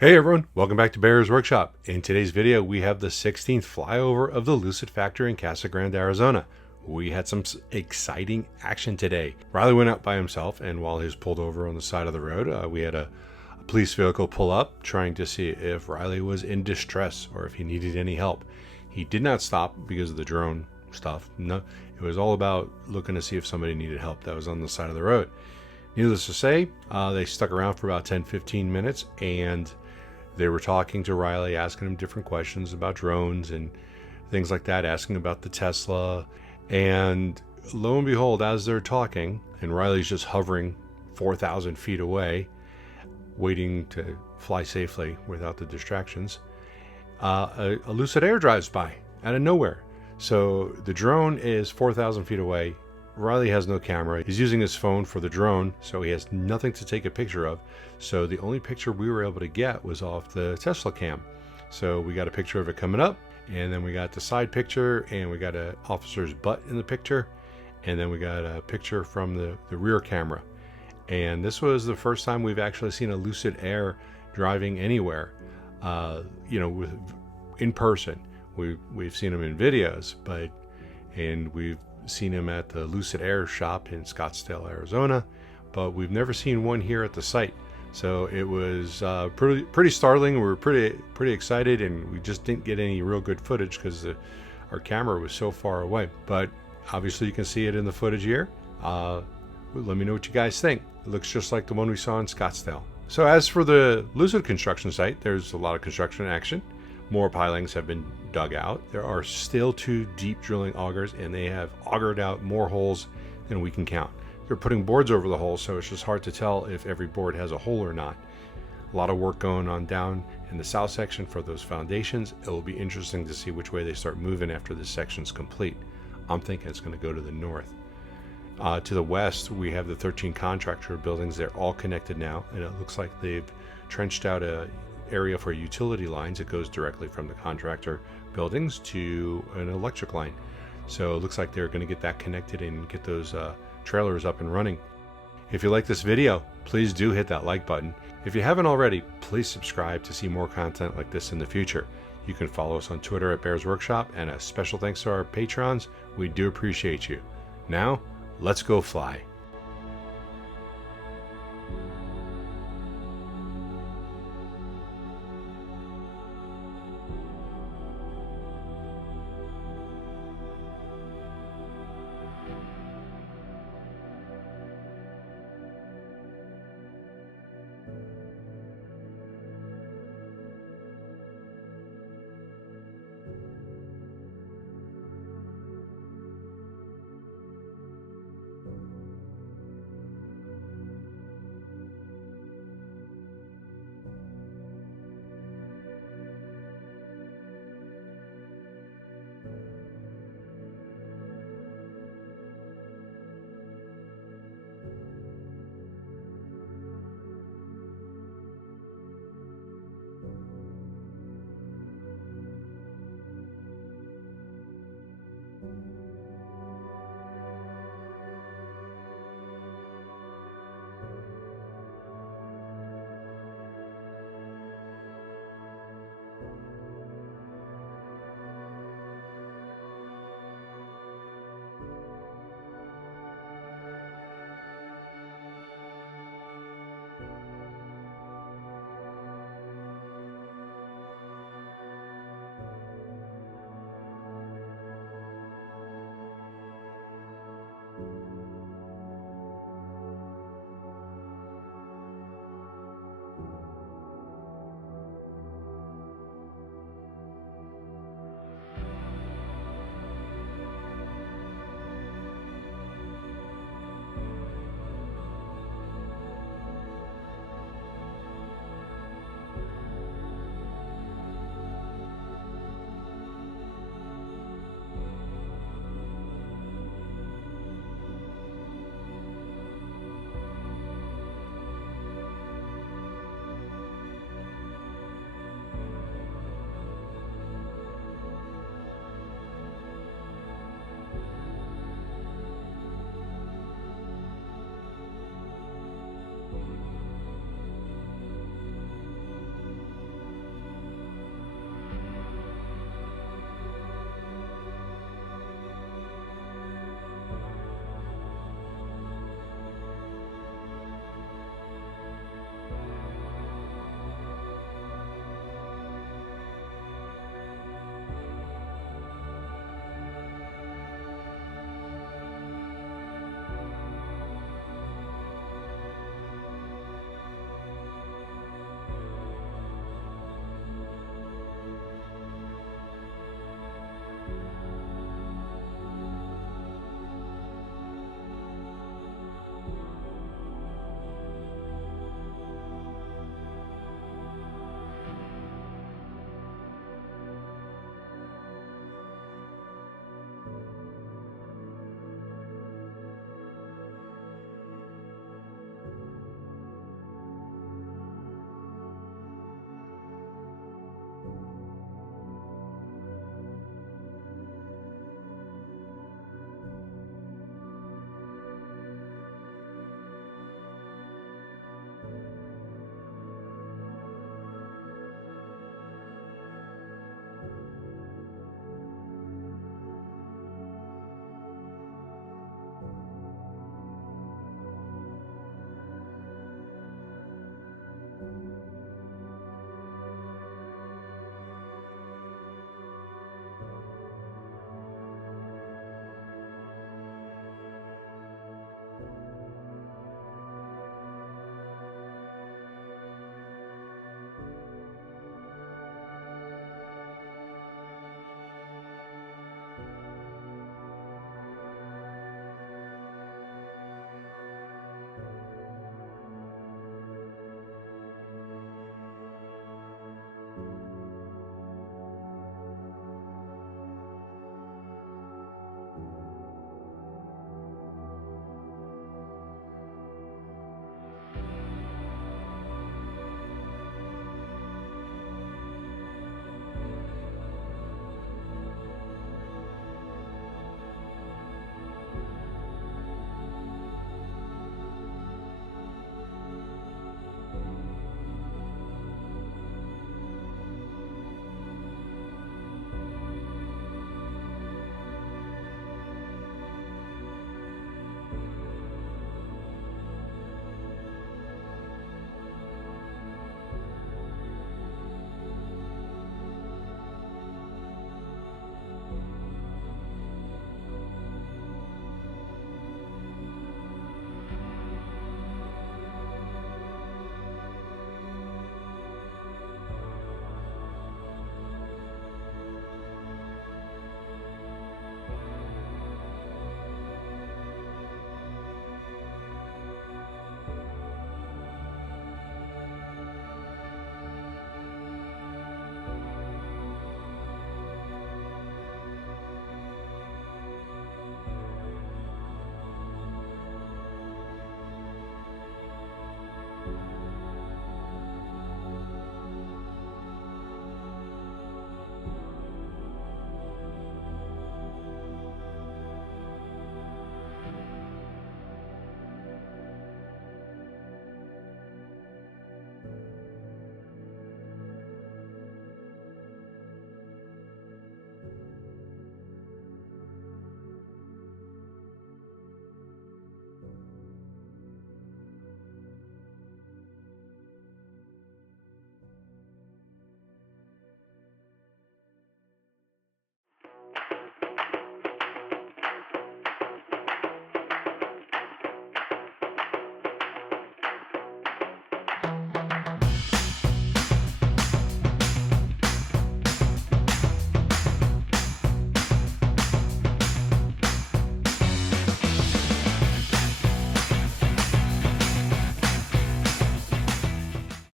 Hey everyone, welcome back to Bear's Workshop. In today's video, we have the 16th flyover of the Lucid factory in Casa Grande, Arizona. We had some exciting action today. Riley went out by himself, and while he was pulled over on the side of the road, we had a police vehicle pull up, trying to see if Riley was in distress or if he needed any help. He did not stop because of the drone stuff. No, it was all about looking to see if somebody needed help that was on the side of the road. Needless to say, they stuck around for about 10-15 minutes, and they were talking to Riley, asking him different questions about drones and things like that, asking about the Tesla. And lo and behold, as they're talking, and Riley's just hovering 4,000 feet away, waiting to fly safely without the distractions, a Lucid Air drives by out of nowhere. So the drone is 4,000 feet away. Riley has no camera. He's using his phone for the drone, so he has nothing to take a picture of. So the only picture we were able to get was off the Tesla cam. So we got a picture of it coming up, and then we got the side picture, and we got an officer's butt in the picture, and then we got a picture from the rear camera. And this was the first time we've actually seen a Lucid Air driving anywhere, in person. We've seen them in videos, and we've seen him at the Lucid Air shop in Scottsdale, Arizona, but we've never seen one here at the site. So it was pretty startling. We were pretty excited, and we just didn't get any real good footage because our camera was so far away. But obviously you can see it in the footage here. Let me know what you guys think. It looks just like the one we saw in Scottsdale. So as for the Lucid construction site, there's a lot of construction action. More pilings have been dug out. There are still 2 deep drilling augers, and they have augered out more holes than we can count. They're putting boards over the holes, so it's just hard to tell if every board has a hole or not. A lot of work going on down in the south section for those foundations. It will be interesting to see which way they start moving after this section's complete. I'm thinking it's going to go to the north. To the west, we have the 13 contractor buildings. They're all connected now, and it looks like they've trenched out a area for utility lines. It goes directly from the contractor buildings to an electric line. So it looks like they're going to get that connected and get those trailers up and running. If you like this video, please do hit that like button. If you haven't already, please subscribe to see more content like this in the future. You can follow us on Twitter at Bears Workshop, and a special thanks to our patrons. We do appreciate you. Now, let's go fly.